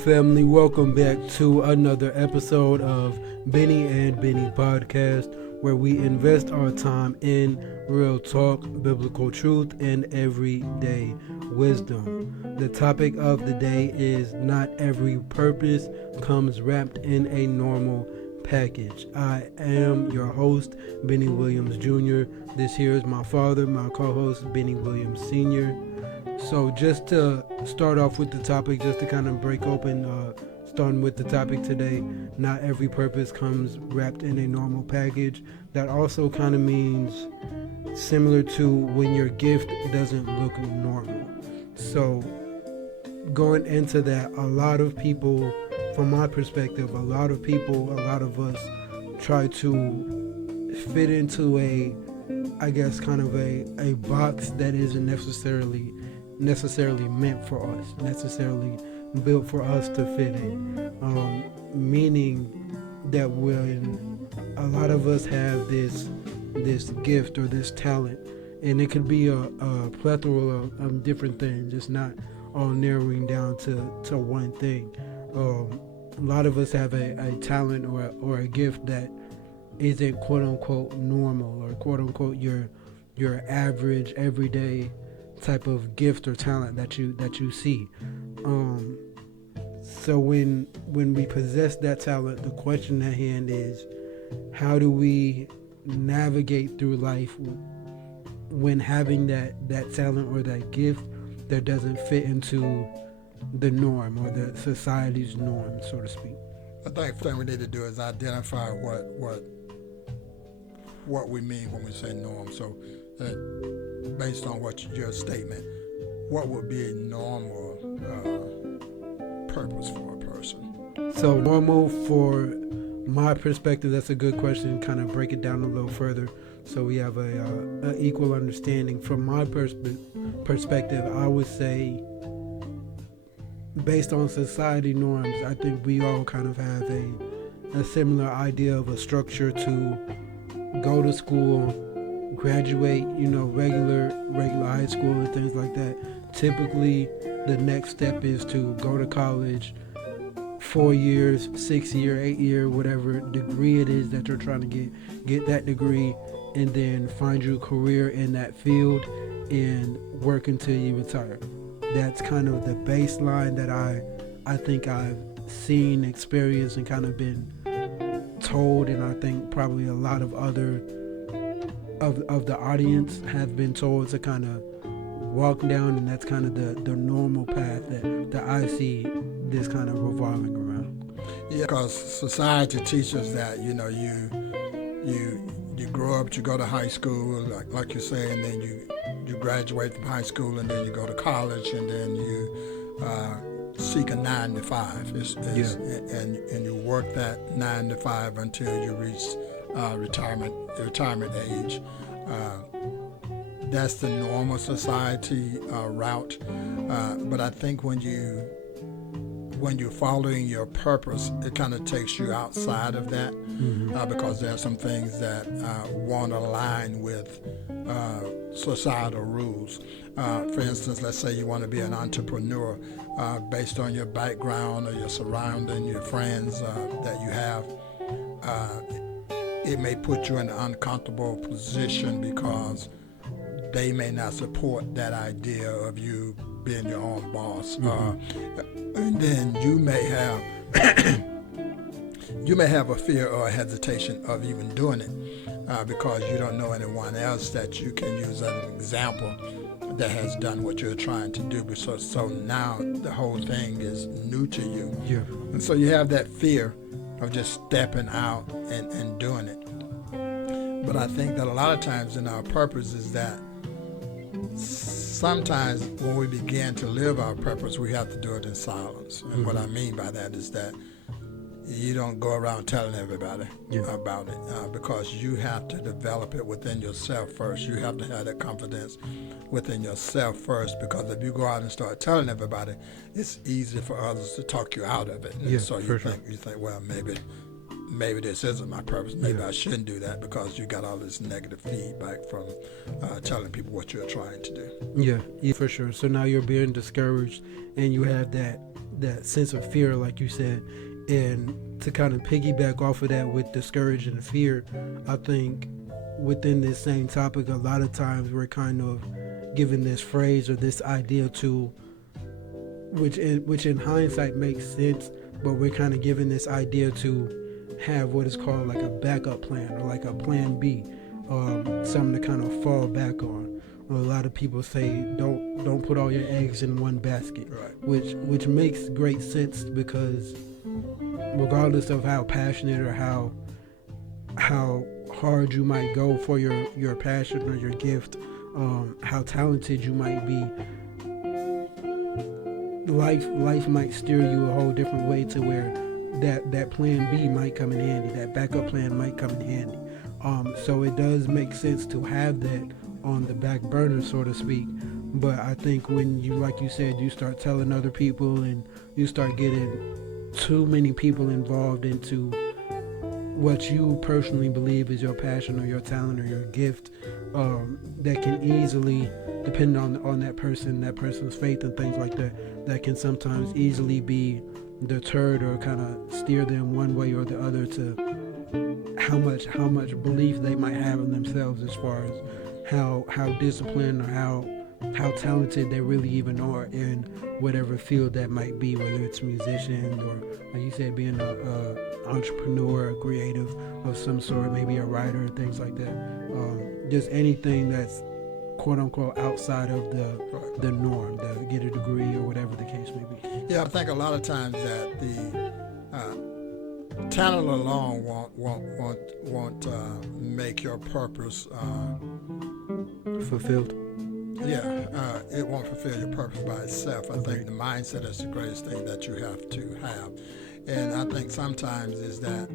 family. Welcome back to another episode of Bennie and Bennie Podcast, where we invest our time in real talk, biblical truth, and everyday wisdom. The topic of the day is not every purpose comes wrapped in a normal package. I am your host, Bennie Williams Jr. This here is my father, my co-host, Bennie Williams Sr. So just to start off with the topic, just to kind of break open, starting with the topic today, not every purpose comes wrapped in a normal package. That also kind of means similar to when your gift doesn't look normal. So going into that, a lot of people, from my perspective, a lot of us try to fit into a box that isn't necessarily meant for us, necessarily built for us to fit in. Meaning that when a lot of us have this gift or this talent, and it could be a plethora of different things, it's not all narrowing down to one thing. A lot of us have a talent or a gift that isn't quote unquote normal, or quote unquote your average everyday type of gift or talent that you see. So when we possess that talent, the question at hand is, how do we navigate through life when having that talent or that gift that doesn't fit into the norm or the society's norm, so to speak? I think the thing we need to do is identify what we mean when we say norm. So based on your statement, what would be a normal purpose for a person? So normal, for my perspective, that's a good question. Kind of break it down a little further so we have a equal understanding. From my perspective, I would say, based on society norms, I think we all kind of have a similar idea of a structure to go to school, graduate, regular high school and things like that. Typically, the next step is to go to college, 4 years, 6 year, 8 year, whatever degree it is that you're trying to get that degree, and then find your career in that field and work until you retire. That's kind of the baseline that I think I've seen, experienced, and kind of been told, and I think probably a lot of other of the audience have been told to kind of walk down, and that's kind of the normal path that I see this kind of revolving around. Yeah, because society teaches that you grow up, you go to high school, like you say, and then you graduate from high school, and then you go to college, and then you seek a 9 to 5, and you work that 9 to 5 until you reach retirement age. That's the normal society route. But I think when you're following your purpose, it kind of takes you outside of that, because there are some things that won't align with societal rules. For instance, let's say you want to be an entrepreneur. Based on your background or your surrounding, your friends that you have, it may put you in an uncomfortable position because they may not support that idea of you being your own boss. And then you may have a fear or a hesitation of even doing it because you don't know anyone else that you can use as an example that has done what you're trying to do. So now the whole thing is new to you. Yeah. And so you have that fear of just stepping out and doing it. But I think that a lot of times in our purpose is that sometimes when we begin to live our purpose, we have to do it in silence. And what I mean by that is that you don't go around telling everybody about it because you have to develop it within yourself first. You have to have that confidence within yourself first, because if you go out and start telling everybody, it's easy for others to talk you out of it. And so you think, well, maybe maybe this isn't my purpose. Maybe I shouldn't do that because you got all this negative feedback from telling people what you're trying to do. Yeah, for sure. So now you're being discouraged, and you have that sense of fear, like you said. And to kind of piggyback off of that with discouraged and fear, I think within this same topic, a lot of times we're kind of given this phrase or this idea to, which in hindsight makes sense, but we're kind of given this idea to have what is called like a backup plan or like a plan B, something to kind of fall back on. Or a lot of people say don't put all your eggs in one basket, right. which makes great sense, because regardless of how passionate or how hard you might go for your passion or your gift, how talented you might be, life might steer you a whole different way to where that plan B might come in handy, that backup plan might come in handy. So it does make sense to have that on the back burner, so to speak. But I think when you, like you said, you start telling other people and you start getting too many people involved into what you personally believe is your passion or your talent or your gift, that can easily, depending on that person's faith and things like that can sometimes easily be deterred or kind of steer them one way or the other to how much belief they might have in themselves, as far as how disciplined or how talented they really even are in whatever field that might be, whether it's musician or, like you said, being a entrepreneur, a creative of some sort, maybe a writer, things like that. Just anything that's quote unquote outside of the norm, to get a degree or whatever the case may be. Yeah, I think a lot of times that the talent alone won't make your purpose fulfilled. It won't fulfill your purpose by itself. I think the mindset is the greatest thing that you have to have. And I think sometimes is that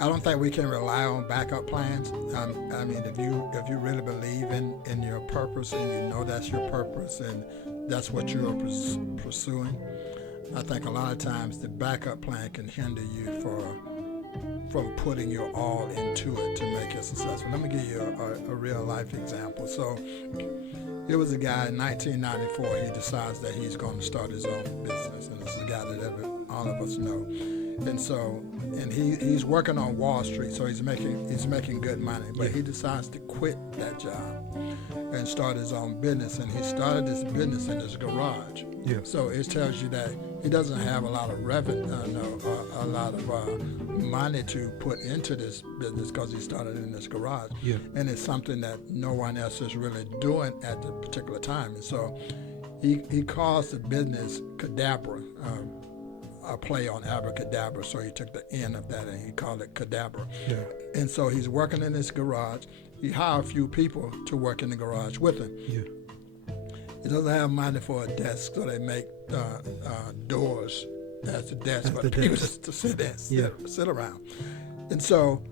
I don't think we can rely on backup plans. I mean, if you really believe in your purpose and you know that's your purpose and that's what you're pursuing, I think a lot of times the backup plan can hinder you from putting your all into it to make it successful. Let me give you a real life example. So there was a guy in 1994, he decides that he's going to start his own business, and this is a guy that all of us know. And so, he's working on Wall Street, so he's making good money, but he decides to quit that job and start his own business, and he started this business in his garage. Yeah. So it tells you that he doesn't have a lot of revenue, a lot of money to put into this business because he started in this garage. Yeah. And it's something that no one else is really doing at the particular time. And so he calls the business Cadabra, a play on abracadabra. So he took the end of that and he called it Cadabra. Yeah. And so he's working in this garage. He hired a few people to work in the garage with him. Yeah. He doesn't have money for a desk, so they make doors as a desk for the people to sit around. And so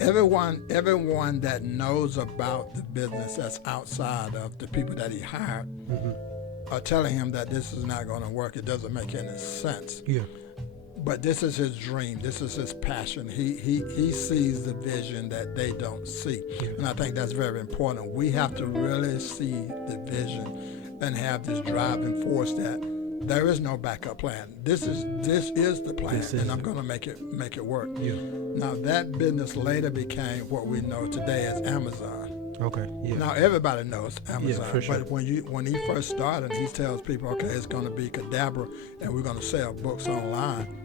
everyone that knows about the business that's outside of the people that he hired are telling him that this is not going to work. It doesn't make any sense. Yeah. But this is his dream. This is his passion. He sees the vision that they don't see. And I think that's very important. We have to really see the vision and have this driving force that there is no backup plan. This is the plan, and I'm going to make it work. Yeah. Now that business later became what we know today as Amazon. Okay. Yeah. Now everybody knows Amazon, for sure. but when he first started, he tells people, okay, it's going to be Cadabra, and we're going to sell books online.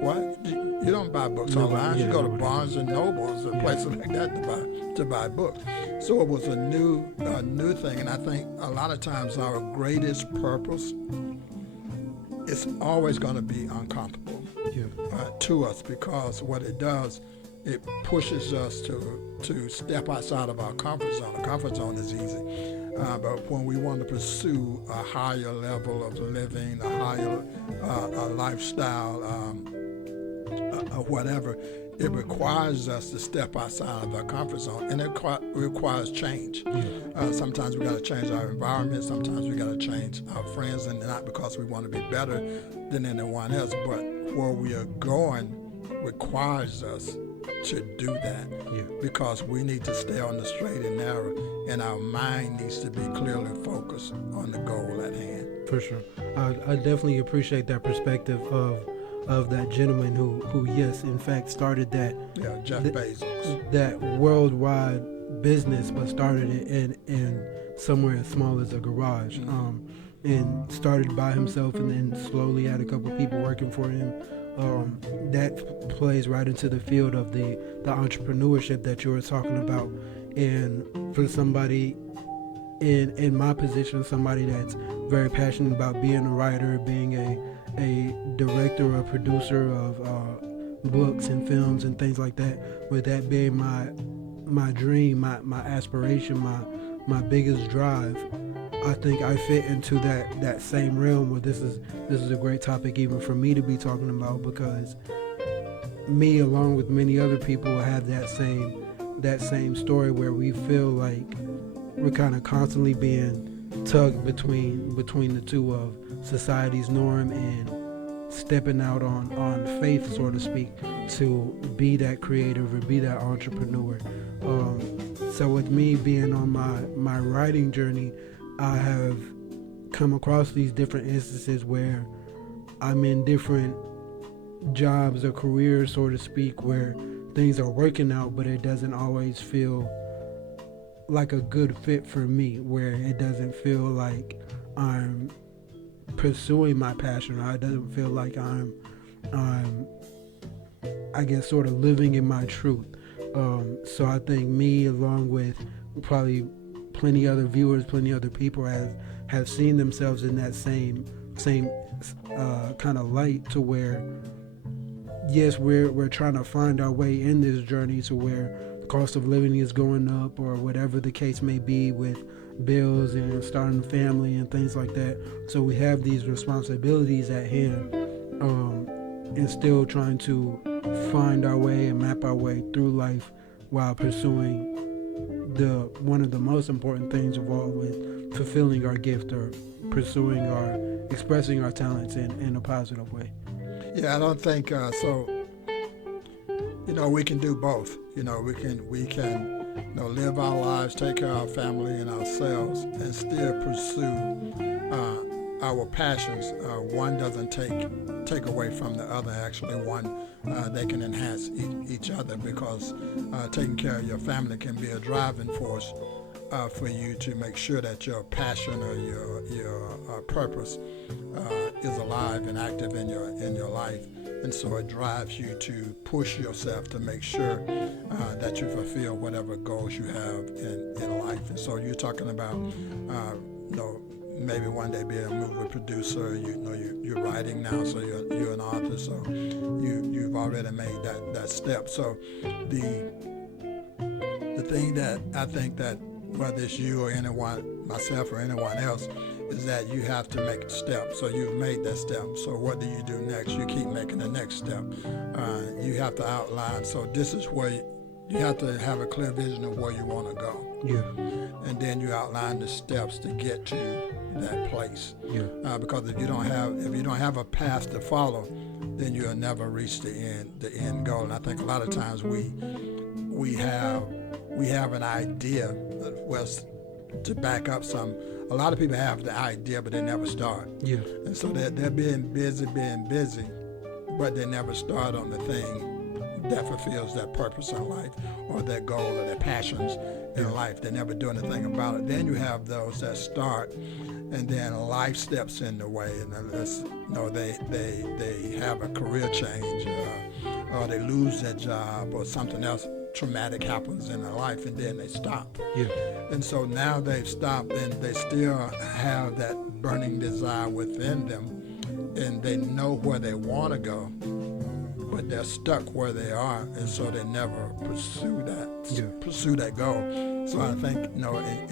What? You don't buy books online. You go to Barnes and Nobles and places like that to buy books. So it was a new thing, and I think a lot of times our greatest purpose is always going to be uncomfortable to us, because what it does, it pushes us to step outside of our comfort zone. The comfort zone is easy. But when we want to pursue a higher level of living, a higher lifestyle, or whatever, it requires us to step outside of our comfort zone, and it requires change. Sometimes we got to change our environment. Sometimes we got to change our friends, and not because we want to be better than anyone else, but where we are going requires us to do that, because we need to stay on the straight and narrow, and our mind needs to be clearly focused on the goal at hand. For sure. I definitely appreciate that perspective of that gentleman who yes, in fact, started that. Yeah, Jeff Bezos. That worldwide business, but started it in somewhere as small as a garage. And started by himself, and then slowly had a couple people working for him. That plays right into the field of the entrepreneurship that you were talking about. And for somebody in my position, somebody that's very passionate about being a writer, being a director or producer of books and films and things like that, with that being my dream, my aspiration, my biggest drive, I think I fit into that same realm where this is a great topic even for me to be talking about, because me, along with many other people, have that same story where we feel like we're kind of constantly being tugged between the two of society's norm and stepping out on faith, so to speak, to be that creative or be that entrepreneur. So with me being on my writing journey, I have come across these different instances where I'm in different jobs or careers, so to speak, where things are working out, but it doesn't always feel like a good fit for me, where it doesn't feel like I'm pursuing my passion, or it doesn't feel like I'm I guess sort of living in my truth. So I think me, along with probably plenty other viewers, plenty other people have seen themselves in that same kind of light, to where yes, we're trying to find our way in this journey to where the cost of living is going up, or whatever the case may be with bills and starting a family and things like that. So we have these responsibilities at hand, and still trying to find our way and map our way through life while pursuing one of the most important things of all, with fulfilling our gift, or expressing our talents in a positive way. Yeah, I don't think so. We can do both. We can live our lives, take care of our family and ourselves, and still pursue our passions. One doesn't take away from the other. Actually, they can enhance each other, because taking care of your family can be a driving force for you to make sure that your passion or your purpose is alive and active in your life. And so it drives you to push yourself to make sure that you fulfill whatever goals you have in life. And so you're talking about, maybe one day be a movie producer. You're writing now, so you're an author. So you've already made that step. So the thing that I think that whether it's you or anyone, myself or anyone else, is that you have to make a step. So you've made that step. So what do you do next? You keep making the next step. You have to outline. So this is where you have to have a clear vision of where you want to go. Yeah. And then you outline the steps to get to that place. Yeah. Because if you don't have a path to follow, then you'll never reach the end goal. And I think a lot of times we have an idea. Well, to back up some, a lot of people have the idea, but they never start. Yeah. And so they're being busy, but they never start on the thing that fulfills their purpose in life, or their goal, or their passions in life. They never do anything about it. Then you have those that start, and then life steps in the way, and they have a career change, or they lose their job, or something else traumatic happens in their life, and then they stop. Yeah. And so now they've stopped, and they still have that burning desire within them, and they know where they want to go, but they're stuck where they are, and so they never pursue that goal. So I think,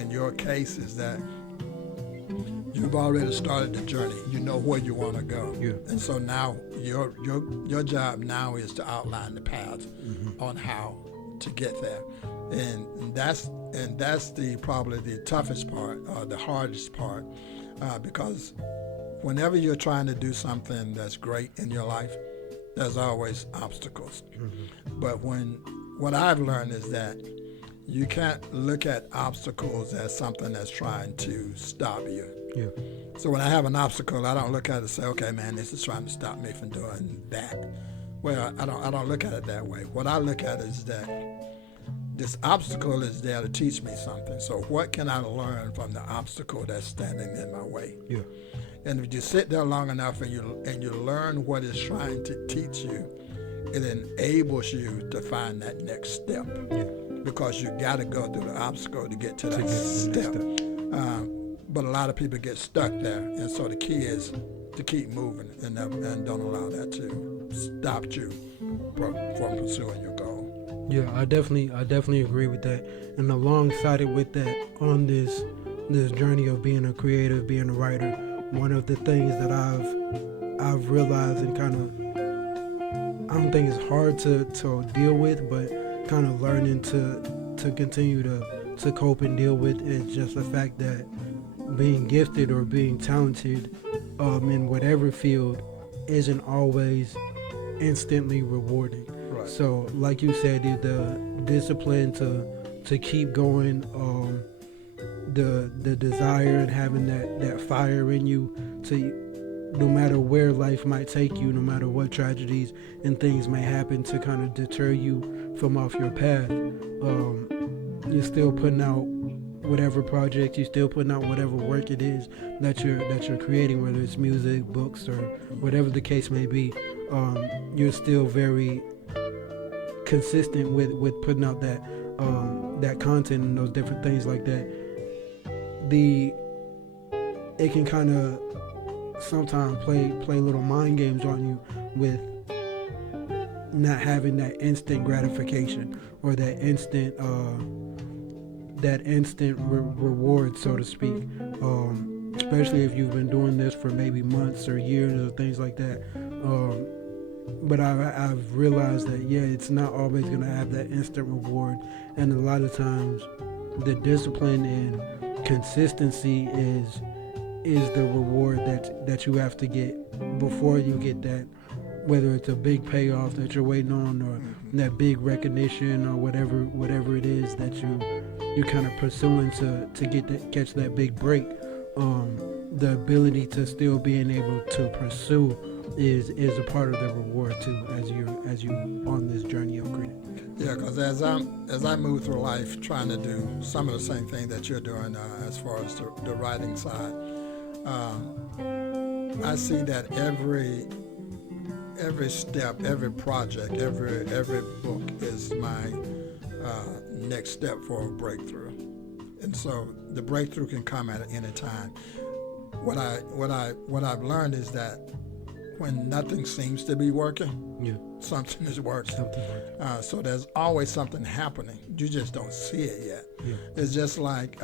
in your case, is that you've already started the journey. You know where you want to go. Yeah. And so now your job now is to outline the path on how to get there. And that's probably the toughest part, or the hardest part, because whenever you're trying to do something that's great in your life, there's always obstacles. But what I've learned is that you can't look at obstacles as something that's trying to stop you. Yeah. So when I have an obstacle, I don't look at it and say, okay, man, this is trying to stop me from doing that. Well, I don't look at it that way. What I look at is that this obstacle is there to teach me something. So what can I learn from the obstacle that's standing in my way? Yeah. And if you sit there long enough and you learn what it's trying to teach you, it enables you to find that next step. Yeah. Because you got to go through the obstacle to get to that step. But a lot of people get stuck there, and so the key is to keep moving and don't allow that to stop you from pursuing your goal. Yeah, I definitely agree with that. And alongside it with that, on this journey of being a creative, being a writer, one of the things that I've realized and kind of, I don't think it's hard to deal with, but kind of learning to continue to cope and deal with is just the fact that being gifted or being talented in whatever field isn't always instantly rewarding. Right. So like you said, the discipline to keep going, the desire and having that fire in you to, no matter where life might take you, no matter what tragedies and things may happen to kind of deter you from off your path, you're still putting out whatever project, you're still putting out whatever work it is that you're creating, whether it's music, books, or whatever the case may be. You're still very consistent with putting out that content and those different things like that. It can kind of sometimes play little mind games on you with not having that instant gratification or that instant reward, so to speak, especially if you've been doing this for maybe months or years or things like that. But I've realized that, yeah, it's not always going to have that instant reward, and a lot of times the discipline and consistency is the reward that you have to get before you get that, whether it's a big payoff that you're waiting on or that big recognition or whatever it is that you're kind of pursuing to catch that big break. The ability to still being able to pursue is a part of the reward too, as you on this journey of creating. Yeah, because as I move through life trying to do some of the same thing that you're doing as far as the writing side, I see that every step, every project, every book is my next step for a breakthrough, and so the breakthrough can come at any time. What I've learned is that when nothing seems to be working, yeah, something is working. Something working. So there's always something happening. You just don't see it yet. Yeah. It's just like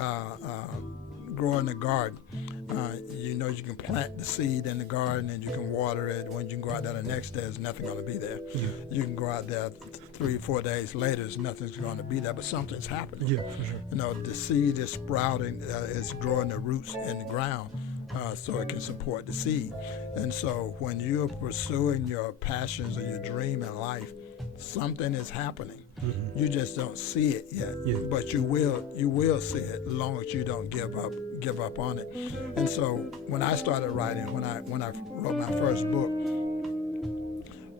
growing a garden. You can plant the seed in the garden and you can water it. When you can go out there the next day, there's nothing going to be there. Yeah. You can go out there 3 or 4 days later, there's nothing's going to be there, but something's happening. Yeah, for sure. The seed is sprouting, it's growing the roots in the ground. So it can support the seed. And so when you're pursuing your passions or your dream in life, something is happening. Mm-hmm. You just don't see it yet, but you will see it as long as you don't give up on it. And so when I started writing, when I wrote my first book,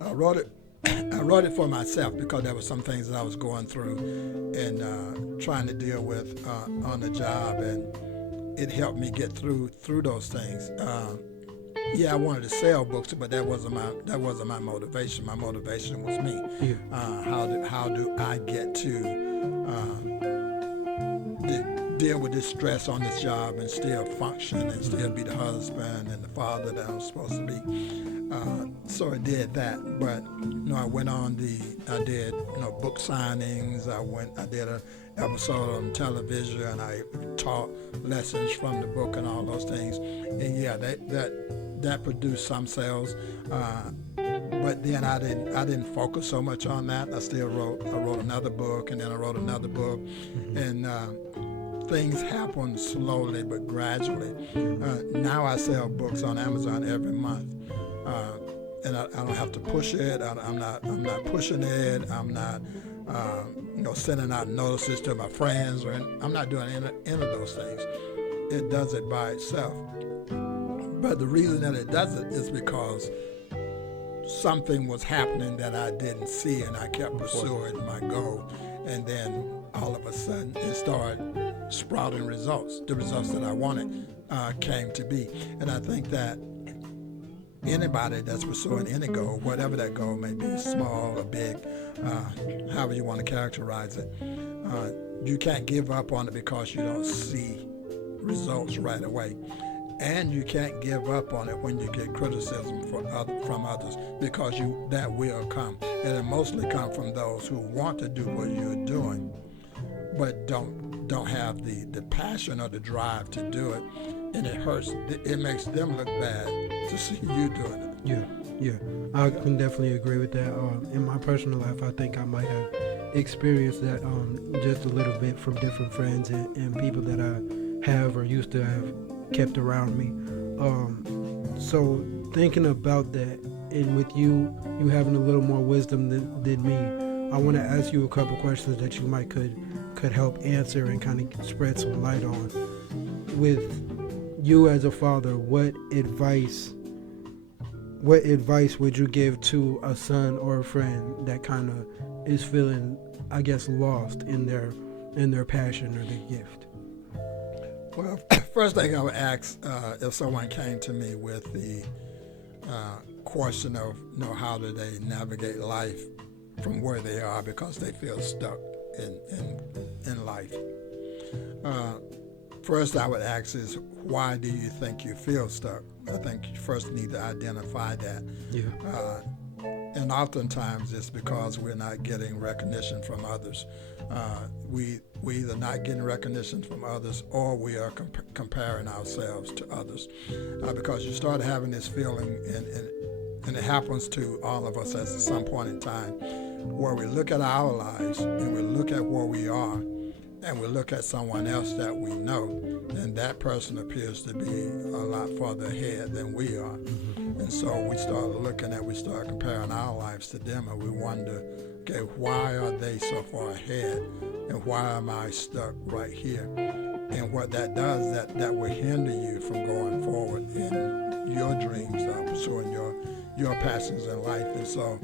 I wrote it for myself because there were some things that I was going through and trying to deal with on the job, and it helped me get through those things. I wanted to sell books, but that wasn't my motivation. My motivation was me. Yeah. How do I get to deal with this stress on this job and still function and still be the husband and the father that I'm supposed to be? So I did that. But I went on I did book signings. I did an episode on television, and I taught lessons from the book and all those things. And that produced some sales. But then I didn't focus so much on that. I wrote another book, and then I wrote another book, and things happen slowly but gradually. Now I sell books on Amazon every month. and I don't have to push it. I'm not pushing it. I'm not sending out notices to my friends, I'm not doing any of those things. It does it by itself. But the reason that it does it is because something was happening that I didn't see, and I kept pursuing my goal, and then all of a sudden it started sprouting results. The results that I wanted came to be. And I think that anybody that's pursuing any goal, whatever that goal may be, small or big, however you want to characterize it, you can't give up on it because you don't see results right away. And you can't give up on it when you get criticism from others, because that will come. And it mostly comes from those who want to do what you're doing, but don't have the passion or the drive to do it. And it hurts. It makes them look bad to see you doing it. Yeah. I can definitely agree with that. In my personal life, I think I might have experienced that just a little bit from different friends and people that I have or used to have kept around me. So thinking about that, and with you having a little more wisdom than me, I want to ask you a couple questions that you might could help answer and kind of spread some light on. With you as a father, what advice would you give to a son or a friend that kind of is feeling, I guess, lost in their passion or their gift? Well, first thing I would ask, if someone came to me with the question of, how do they navigate life from where they are because they feel stuck in life. First I would ask is, why do you think you feel stuck? I think you first need to identify that. Yeah. And oftentimes it's because we're not getting recognition from others. We either not getting recognition from others, or we are comparing ourselves to others. Because you start having this feeling, and it happens to all of us at some point in time, where we look at our lives and we look at where we are, and we look at someone else that we know, and that person appears to be a lot farther ahead than we are. Mm-hmm. And so we start comparing our lives to them, and we wonder, okay, why are they so far ahead, and why am I stuck right here? And what that does, that will hinder you from going forward in your dreams, pursuing your passions in life. And so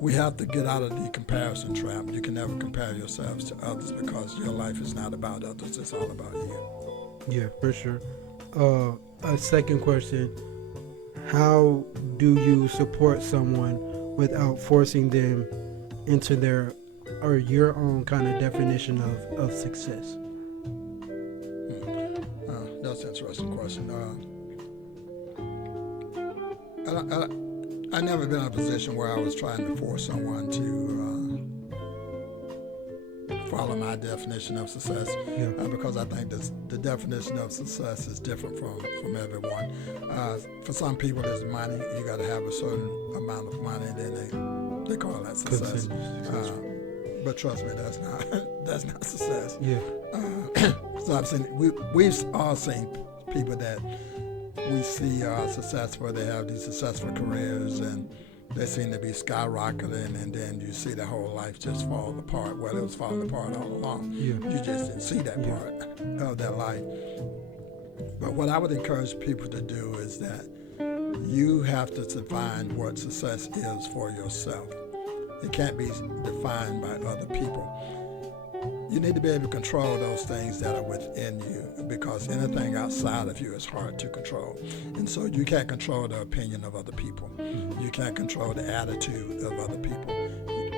we have to get out of the comparison trap. You can never compare yourselves to others, because your life is not about others. It's all about you. Yeah, for sure. A second question: how do you support someone without forcing them into their or your own kind of definition of success? That's an interesting question. I've never been in a position where I was trying to force someone to follow my definition of success, because I think the definition of success is different from everyone. For some people, it's money. You got to have a certain amount of money, and then they call that success. But trust me, that's not success. Yeah. So we've all seen people that we see are successful. They have these successful careers, and they seem to be skyrocketing, and then you see their whole life just fall apart. Well, it was falling apart all along. Yeah. You just didn't see that part of their life. But what I would encourage people to do is that you have to define what success is for yourself. It can't be defined by other people. You need to be able to control those things that are within you, because anything outside of you is hard to control. And so you can't control the opinion of other people. You can't control the attitude of other people.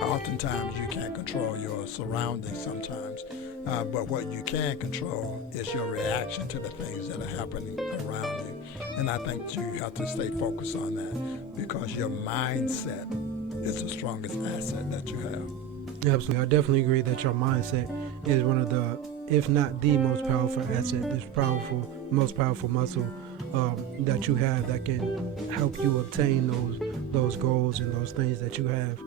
Oftentimes you can't control your surroundings sometimes. But what you can control is your reaction to the things that are happening around you. And I think you have to stay focused on that, because your mindset is the strongest asset that you have. Absolutely. I definitely agree that your mindset is one of the, if not the most powerful asset, this most powerful muscle that you have that can help you obtain those goals and those things that you have.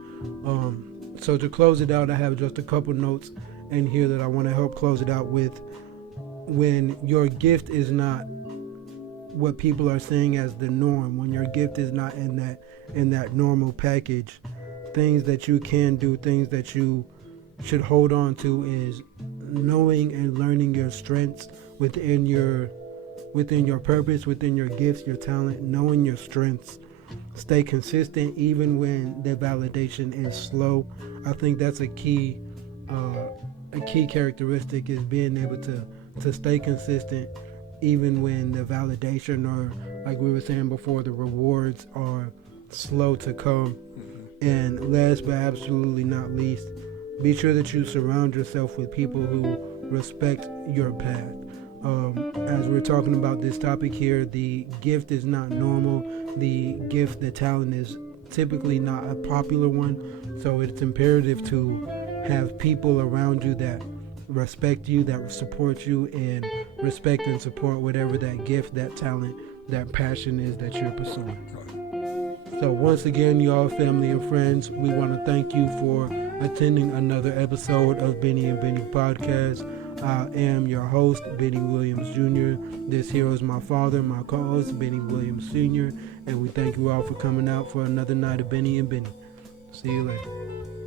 So to close it out, I have just a couple notes in here that I want to help close it out with. When your gift is not what people are seeing as the norm, when your gift is not in that normal package. Things that you can do, things that you should hold on to, is knowing and learning your strengths within your purpose, within your gifts, your talent. Knowing your strengths, stay consistent even when the validation is slow. I think that's a key characteristic, is being able to stay consistent even when the validation, or like we were saying before, the rewards are slow to come. And last but absolutely not least, be sure that you surround yourself with people who respect your path. As we're talking about this topic here, the gift is not normal. The talent is typically not a popular one. So it's imperative to have people around you that respect you, that support you, and respect and support whatever that gift, that talent, that passion is that you're pursuing. So once again, y'all, family and friends, we want to thank you for attending another episode of Bennie and Bennie Podcast. I am your host, Bennie Williams Jr. This here is my father, my co-host, Bennie Williams Sr. And we thank you all for coming out for another night of Bennie and Bennie. See you later.